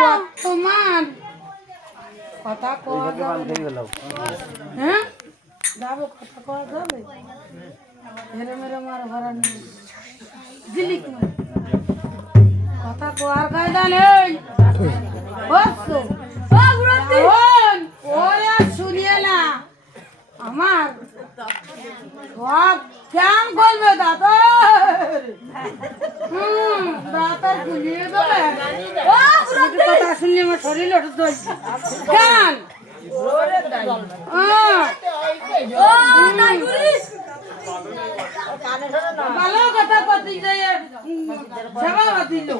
বর্তমান কথা কওয়া যাবে হ্যাঁ যাবো কথা কওয়া যাবে মেরে মেরে মার ভরা নেই দিলিক কথা কওয়ার কায়দা নেই বসো ওরে শুনিয়ে না আমার সব কেন করবে দাদা দাদা শুনিয়ে দেবে কথা শুনলে আমার শরীর ওটা চলছে কেন ভালো কথা পাতি যাই সেবা পাতিল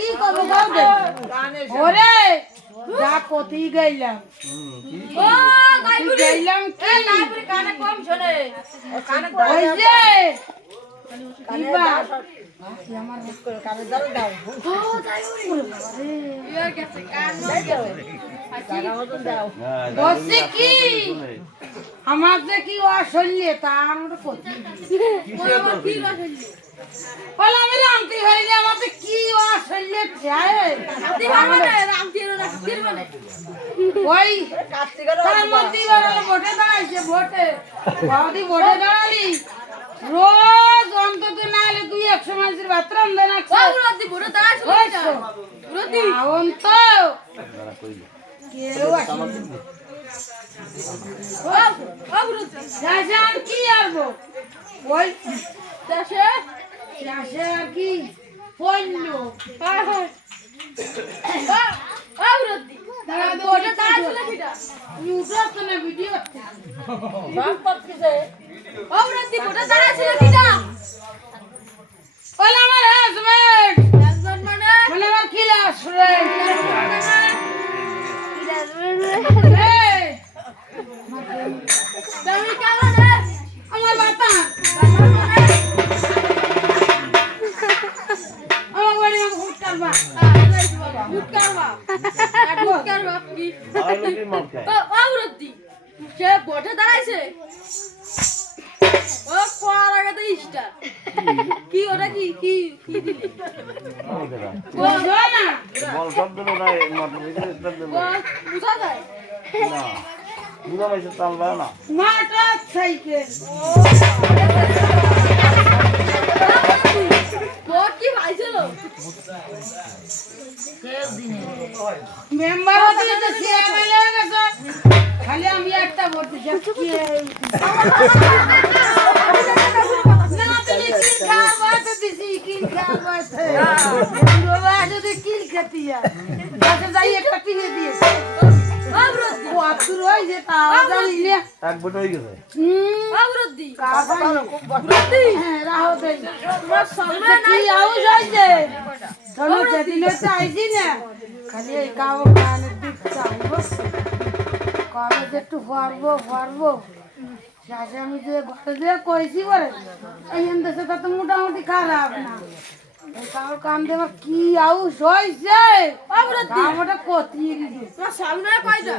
কি করবো ওরে যা পতি গেলাম গেলাম কানে কম শোনে ওই যে আমার যে কি অশল্যে তা আমার আমি রামতি হইলে আমার কি অশল্যে ওই মন্ত্রী ভোটে দাঁড়াইছে ভোটে ভোটে দাঁড়ালি রোজ অন্তত না হলে 200 মানুষের ভাত রান্ধে না কি আসবো ওই চাষে আর কি পড়লো ভোটে দাঁড়াইছিল কিটা নিউজ না ভিডিও সব করতেছে অবরতি ভোটে দাঁড়াইছিল কিটা ওলা আমার হাজবেন্ড মানে আমার ক্লাস ফ্রেন্ড তুমি কেমন আমার বাতা আমার বাড়ি ভোট করবা ভোট করবা কি অবরতি সে ভোটে দাঁড়াইছে ও কোয়ার আগে তো স্টার কি ওটা কি কি কি দিলি বল না বল সব দিলো না মোটর ভিতরে স্টার দিলো বুঝা যায় না বুঝা পাইছে চালবা না মোটর সাইকেল ভোট কি পাইছিল মেম্বার হতে তো চেয়ারম্যান হয়ে গেছে খালি আমি একটা ভোট দিচ্ছি খালি এই গাও গানের দিক চাইব কবে একটু ভরবো ভরবো শেষে আমি যে ঘরে যে কইছি বলে এই দেশে তো মোটামুটি খারাপ না কাউ কাম দেব কি আউস হইছে আমাটা কতিয়ে দিছে তোর সামনে কয়টা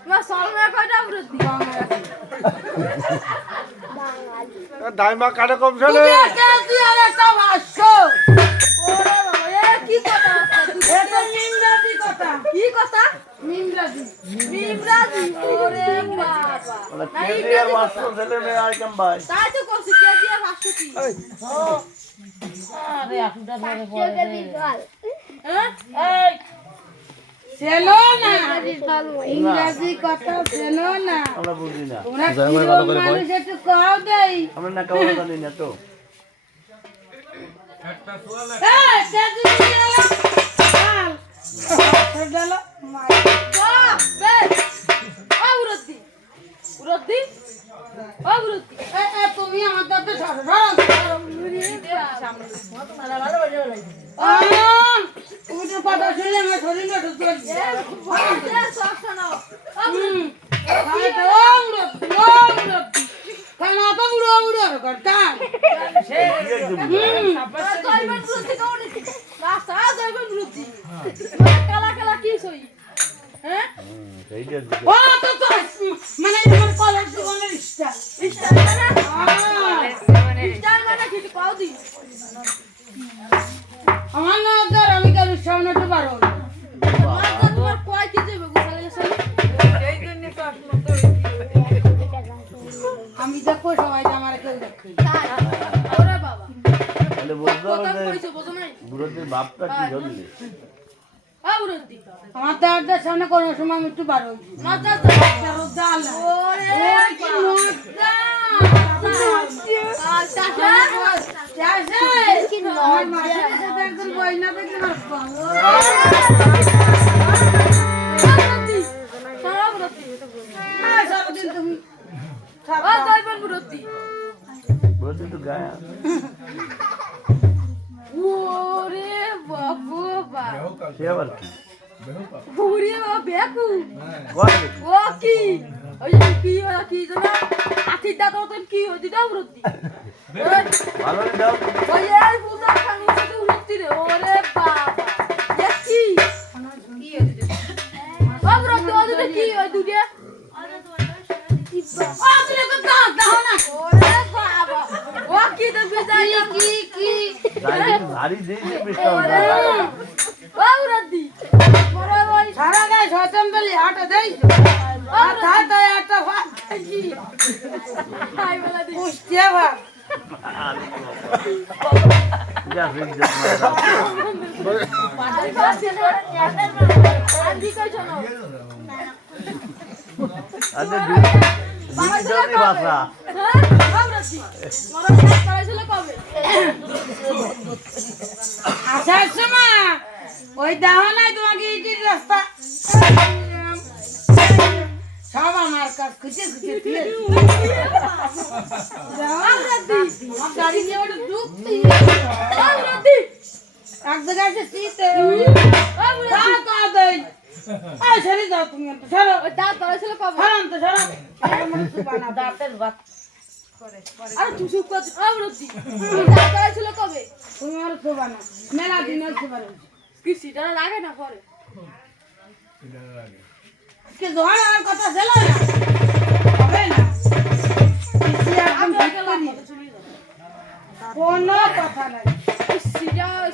তোমার সামনে কয়টা অবরতি দাইমা কাটা কম চলে তুই আর একটা ভাষ্য ওরে বাবা এ কি কথা এটা নিমরাজি কথা কি কথা নিমরাজি নিমরাজি ওরে বাবা কেজিআর মাস্টার ছেলে মেয়ে আইটেম ভাই তাই তো কইছি কেজিআর ভাষ্য কি আরে আফুটা ধরে পড়ে হ্যাঁ এই চেলো না ইংরেজি কথা চেলো না আমরা বুঝি না তোমরা কি মানুষ একটু কও দেই আমরা না কাউকে জানি না তো একটা সোয়াল এই কেজি দিলা চাল ছোটলা মাই বাহ বেশ অবরতি উরতি অবরতি এ তুমি আমার দাদা ধরো সামনে তোমার ভালো বাজে উঠে কথা শুনলে আমি ধরি না তো চল সব শোনাও খানা তো বুড়ো বুড়ো করতা কালা কালা কি সই হ্যাঁ ও তো তো মানে আমার কলেজ জীবনের ইচ্ছা ইচ্ছা মানে ইচ্ছা মানে কি পাও দি আমার না ধর আমি কারো সামনে তো পারো না তোমার কয় কি যাবে গোসালে গেছে এই জন্য তো আসলে আমি দেখো সবাই আমার কেউ দেখে ওরে বাবা তাহলে বুঝতে হবে কথা যে কইছো বুঝো নাই বুড়োটির বাপটা কি ধরলি আউরতি আমার দাদার সামনে কোন সময় আমি একটু পারো না দাদা জাল ওরে কি মজা আমার মাসের সাথে একজন বইনা দেখলে সারাদিন তুমি বুড়োটি তো গায়া ওরে বাবা সে আবার কি ওরে বাবা বেকু কয় ও কি ওই কি ওরা কি জানো আঠি দাঁত তো কি হই দিদা উরতি ভালো দাও ওই এই পূজা খানি তো উরতি রে ওরে বাবা এ কি কি হই দিদা উরতি ও দিদা কি হই দুগে ও তুই তো দাঁত দাও না ওরে বাবা ও কি তো বিজাই কি ধারি দিয়েছে বিষ্ণু ও উরতি বড় ওই সারা গায় সচম বলি হাঁটা দেই আর ধাতা একটা ভাত খাইছি খাই বলা দি পুষ্টিয়া ভাত যা ফিক যা আদি কই জানো আরে দুই ভাষা হ্যাঁ বাবরাতি মরা কাজ করাইছিল কবে আসার সময় ওই দাও নাই তোমাকে ইটির রাস্তা সব আমার কাজ খুঁজে খুঁজে দিয়ে আমার গাড়ি নিয়ে ওটা ঢুকতে এক জায়গায় এসে শীতে সরে যাও তুমি সরো দাঁত বাড়াইছিল কবে? সরান তো সরো দাঁতের বাত আরে তুই চুপ কর। আমরতি দাঁত বাড়াইছিল কবে? তুমি আর শোবা না মেলা দিন আর শোবা না কি সিটার লাগে না পরে? আজকে জোয়ার আর কথা ছিল না হবে না কিছু একদম ঠিক করি কোনো কথা নাই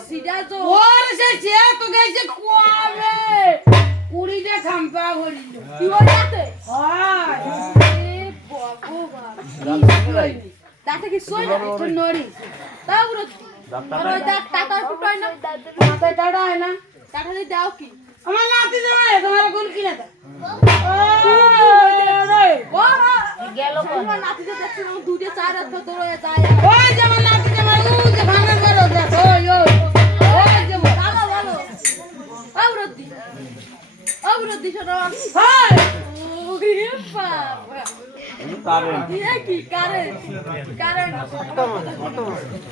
সিটা তো ওর সে যে তো গেছে কোয়াবে কুড়িটা খাম্পা ভরিল কি হয়ে যাচ্ছে? হয় এ ভগবান, ডাক্তার দাঁতে কি সই না? একটু নড়ি তা আমরতি আর ওই দাঁত টাটা ফুটায় না? মাথায় টাটা হয় না টাটা দিয়ে দাও কি? আমার নাতি জামাই তোমার কোন কিনে দাও তোমার নাতিতে দেখছিলাম দুটো চার হাত দৌড়ে যায়। ওই যেমন নাতি জামাই ও যে ভাঙা বড় দেখো ওই যে ভালো ভালো আমরতি শোনো। হয় ওরে বাবা, কারেন্ট কি কারেন্ট